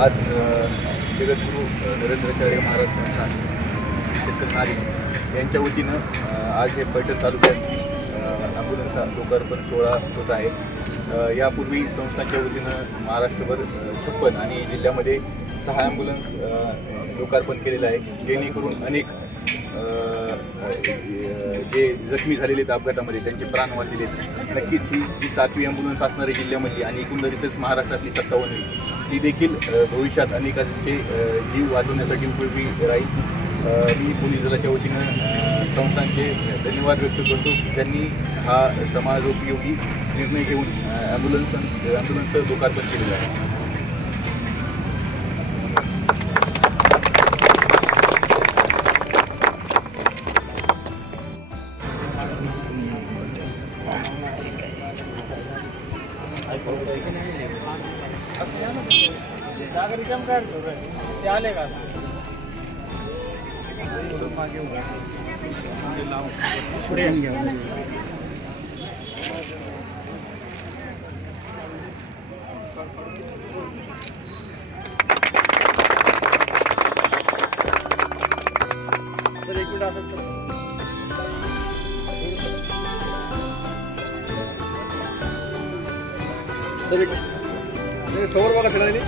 आज जगद्गुरू नरेंद्राचार्य महाराज संस्थान शेतकरी नारी यांच्या वतीनं आज हे पैठण तालुक्यात ॲम्ब्युलन्सचा लोकार्पण सोहळा होत आहे। यापूर्वी संस्थांच्या वतीनं महाराष्ट्रभर 56 आणि जिल्ह्यामध्ये 6 ॲम्ब्युलन्स लोकार्पण केलेलं आहे, जेणेकरून अनेक जे जखमी झालेले आहेत अपघातामध्ये त्यांचे प्राण वाचलेले आहेत। नक्कीच ही 7वी ॲम्ब्युलन्स असणार आहे जिल्ह्यामधली आणि एकंदरीतच महाराष्ट्रातली 57वी, ती देखील भविष्यात अनेकांचे जीव वाचवण्यासाठी उपयोगी राहील। मी पोलीस दलाच्या वतीनं संस्थांचे धन्यवाद व्यक्त करतो, त्यांनी हा समाजोपयोगी निर्णय घेऊन ॲम्ब्युलन्सचं लोकार्पण केलेलं आहे। सर एक मिनिट असेल सर एक समोर बघा सगळ्यांनी।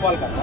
कॉल करा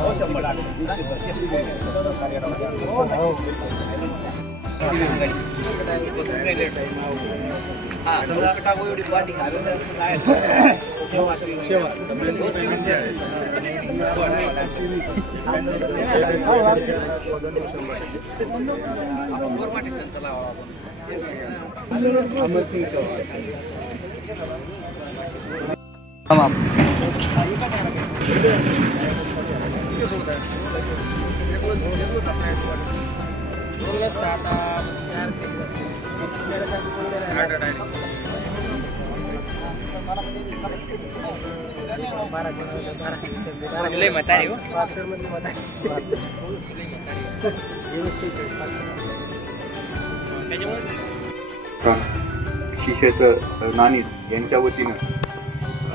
शिष्याचं नानीस यांच्या वतीनं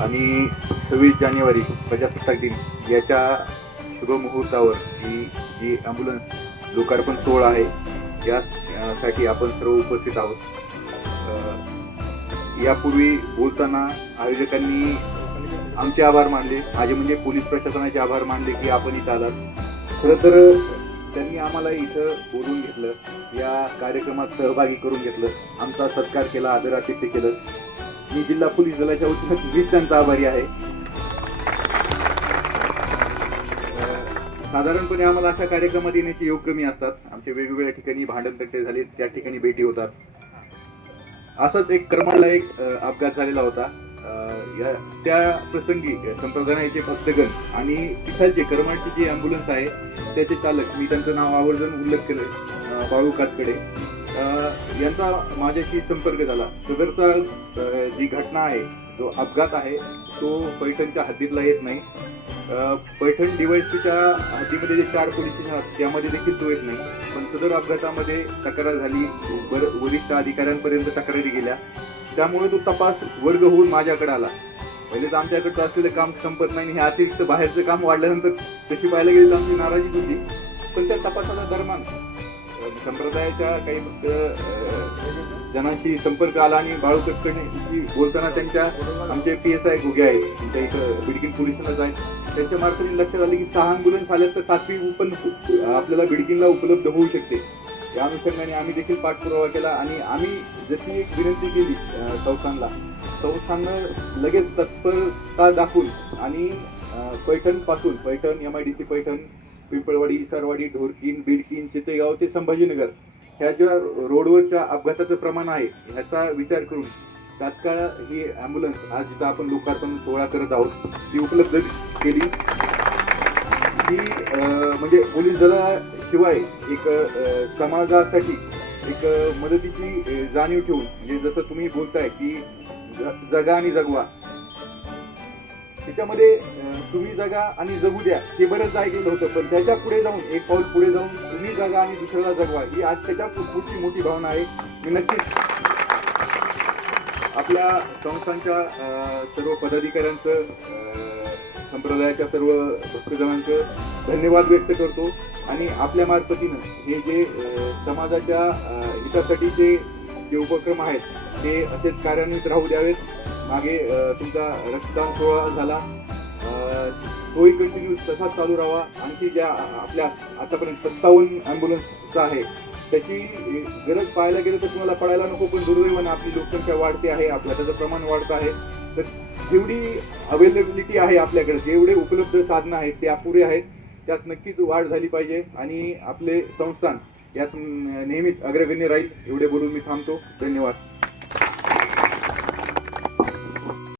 आणि 26 जानेवारी प्रजासत्ताक दिन याच्या शुभमुहूर्तावर जी ॲम्ब्युलन्स लोकार्पण सोहळा आहे यासाठी आपण सर्व उपस्थित आहोत। यापूर्वी बोलताना आयोजकांनी आमचे आभार मानले, माझे म्हणजे पोलीस प्रशासनाचे आभार मानले की आपण इथं आलात। खरं तर त्यांनी आम्हाला इथं बोलवून घेतलं, या कार्यक्रमात सहभागी करून घेतलं, आमचा सत्कार केला, आदरातिथ्य केलं। मी जिल्हा पोलीस दलाच्या वतीनं मीच त्यांचा आभारी आहे। साधारणपणे आम्हाला अशा कार्यक्रमात येण्याचे योग कमी असतात, आमचे वेगवेगळ्या ठिकाणी भांडणतंटे झाले, त्या ठिकाणी भेटी होतात। असंच एक करमाळला एक अपघात झालेला होता, त्या प्रसंगी संप्रदायाचे भक्तगण आणि तिथलचे करमाळची जी ॲम्ब्युलन्स आहे त्याचे चालक, मी त्यांचं नाव आवर्जून उल्लेख केलं, बाळू कातकडे, यांचा माझ्याशी संपर्क झाला. सदरचा जी घटना आहे, जो अपघात आहे तो पैठणच्या हद्दीतला येत नाही. पैठण DYSPच्या हद्दीमध्ये जे 4 पोलीस स्टेशन आहेत त्यामध्ये देखील तो येत नाही. पण सदर अपघातामध्ये तक्रार झाली, वरिष्ठ अधिकाऱ्यांपर्यंत तक्रारी गेल्या, त्यामुळे तो तपास वर्ग होऊन माझ्याकडे आला. पहिलेच आमच्याकडचं असलेलं काम संपत नाही, हे अतिरिक्त बाहेरचं काम वाढल्यानंतर तशी पाहायला गेली तर आमची नाराजी होती. पण त्या तपासाच्या दरम्यान संप्रदायाच्या काही जणांशी संपर्क आला आणि बाळू कटकणेशी बोलताना त्यांच्या आमचे PSI घोगे आहेत, त्यांच्या इथं बिडकीन पोलिसांनाच आहेत, त्यांच्या मार्फत लक्षात आलं की 6 ॲम्ब्युलन्स आल्या तर 7वी पण आपल्याला बिडकीनला उपलब्ध होऊ शकते. त्या अनुषंगाने आम्ही देखील पाठपुरावा केला आणि आम्ही जशी एक विनंती केली संस्थांनं लगेच तत्परता दाखवून आणि पैठण MIDC पैठण, पिंपळवाडी, इसारवाडी, ढोरकीन, बिडकीन, चितेगाव ते संभाजीनगर ह्या ज्या रोडवरच्या अपघाताचं प्रमाण आहे ह्याचा विचार करून तात्काळ ही ॲम्ब्युलन्स आज जिथं आपण लोकार्पण सोहळा करत आहोत ती उपलब्ध केली. ही म्हणजे पोलीस दलाशिवाय एक समाजासाठी एक मदतीची जाणीव ठेवून, म्हणजे जसं तुम्ही बोलताय की जगा आणि जगवा, त्याच्यामध्ये तुम्ही जगा आणि जगू द्या हे बरंच ऐकलं होतं, पण त्याच्या पुढे जाऊन एक पाऊल पुढे जाऊन तुम्ही जगा आणि दुसऱ्याला जगवा ही आज त्याच्या पुढची मोठी भावना आहे. मी नक्कीच आपल्या संस्थांच्या सर्व पदाधिकाऱ्यांचं, संप्रदायाच्या सर्व भक्तजनांचं धन्यवाद व्यक्त करतो आणि आपल्या मार्फतीनं हे जे समाजाच्या हितासाठीचे जे उपक्रम आहेत ते असेच कार्यान्वित राहू द्यावेत. मागे तुमचा रक्तदान सोहळा झाला, तोही कंटिन्यू तसाच चालू राहावा. आणखी ज्या आपल्या आतापर्यंत 57 ॲम्ब्युलन्सचा आहे त्याची गरज पाहायला गेलं तर तुम्हाला पडायला नको, पण दुर्दैवाने आपली लोकसंख्या वाढते आहे, आपलं त्याचं प्रमाण वाढतं आहे. तर जेवढी अवेलेबिलिटी आहे आपल्याकडे, जेवढे उपलब्ध साधनं आहेत ते अपुरे आहेत, त्यात नक्कीच वाढ झाली पाहिजे आणि आपले संस्थान यात नेहमीच अग्रगण्य राहील. एवढे बोलून मी थांबतो. धन्यवाद.